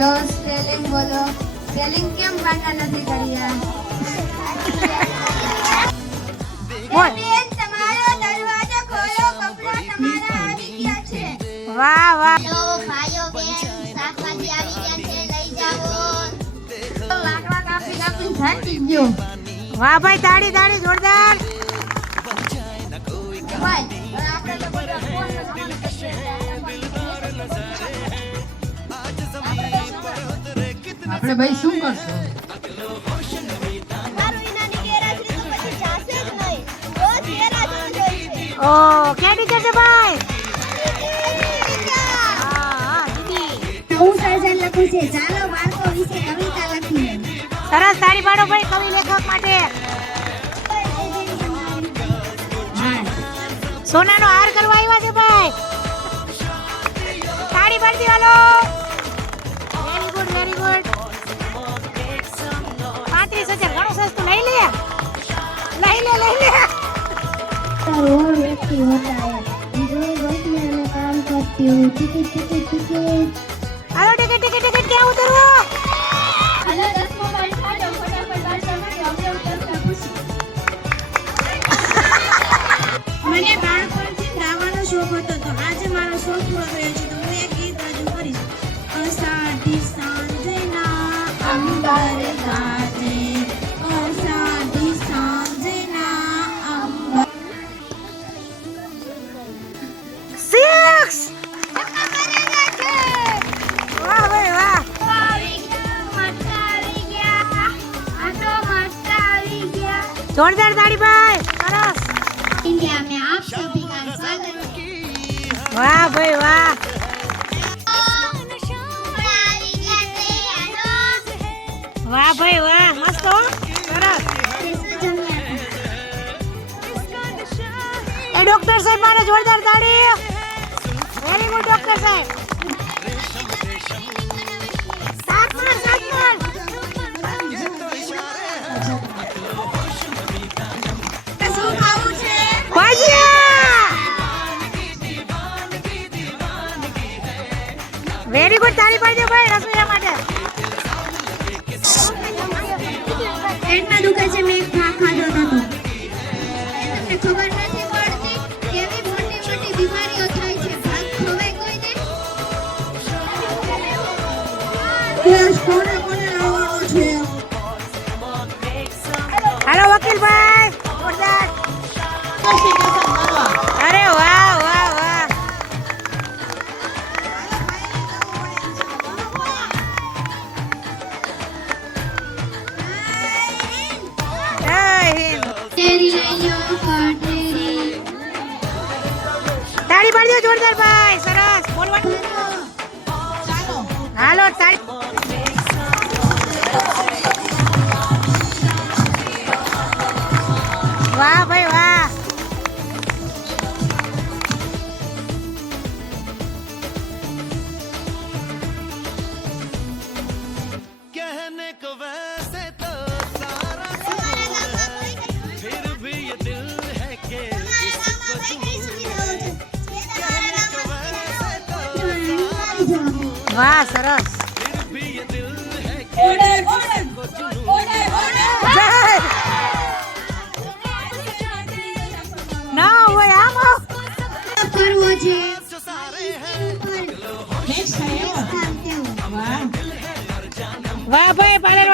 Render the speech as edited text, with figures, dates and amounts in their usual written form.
બોલો સ્પેલિંગ કેમ પાકા નથી કર્યા? બોલ. બેન તમારો દરવાજો ખોલો, કપડાં તમારા આવી ગયા છે. વાહ વાહ. લો ભાઈઓ બેન શાકભાજી આવી ગયા છે, લઈ જાઓ. લાકડા કાપી કાપી થાકી ગયો. વાહ ભાઈ, તાળી તાળી જોરદાર. ભાઈ હવે આપણે તો બધા ફોન રમવાનું કરશે. આપણે ભાઈ શું કરશું? ઓ ક્યાં ટીચર છે ભાઈ? હા દીદી. હું સર્જન લખું છે. ચાલો બાળકો વિશે કવિતા લખીએ. સરસ, તાળી પાડો ભાઈ કવિ લેખક માટે. સોનાનો હાર કરવા આવ્યા છે ભાઈ. તાળી પાડી હાલો. Very good very good. 35,000 ઘણું સસ્તું. લઈ લે. वो व्यक्ति होता है जो गलियों में काम करती हूँ. टिकट હાલો ટિકિટ ક્યાં ઉતરવું? हेलो 10 मोबाइल उठाओ फटाफट बाहर चलो हमने उतरता खुशी. મને બાળપણથી ગાવાનો શોખ હતો તો આજે મારો શોખ પૂરો થયો છે તો હું એક ગીત રજૂ કરીશ. અષાઢી સાંજના અંબર ગાજે, અષાઢી સાંજના અંબર. 6. વાહ ભાઈ વાહ. જોરદાર તાળી ભાઈ. સરસ. इंडिया में आप सभी का स्वागत है. વાહ ભાઈ વાહ. વાહ ભાઈ વાહ. મસ્ત હો. સરસ. એ ડોક્ટર સાહેબ મારે જોરદાર તાળી. વેરી ગુડ ડોક્ટર સાહેબ. સાત માર. શું ખાવું છે? ભજીયા. વેરી ગુડ તાળી પાડજો ભાઈ રસોઈયા માટે. પેટમાં દુખે છે મેં એક ભાગ ખાધો નતો. તમને ખબર નથી પડતી કેવી મોટી મોટી બીમારીઓ થાય છે. ભાગ ખવાય કોઈને? કોને આવવાનું છે? હાલો વકીલ ભાઈ. જોરદાર. અરે વાહ વાહ વાહ. જય હિન્દ. તેરી નૈયો કટેરી. તાળી પાડજો જોરદાર ભાઈ. સરસ. બોલવાનું. હાલો તાળી. વાહ ભાઈ વાહ. कहने को वैसे तो सारा फिर भी ये दिल है कि इसको વાહ સરસ. फिर भी ये दिल है कि જય. ના હોય આમ આવો. કરવો છે. जो सारे हैं વાહ ભાઈ પાર્લર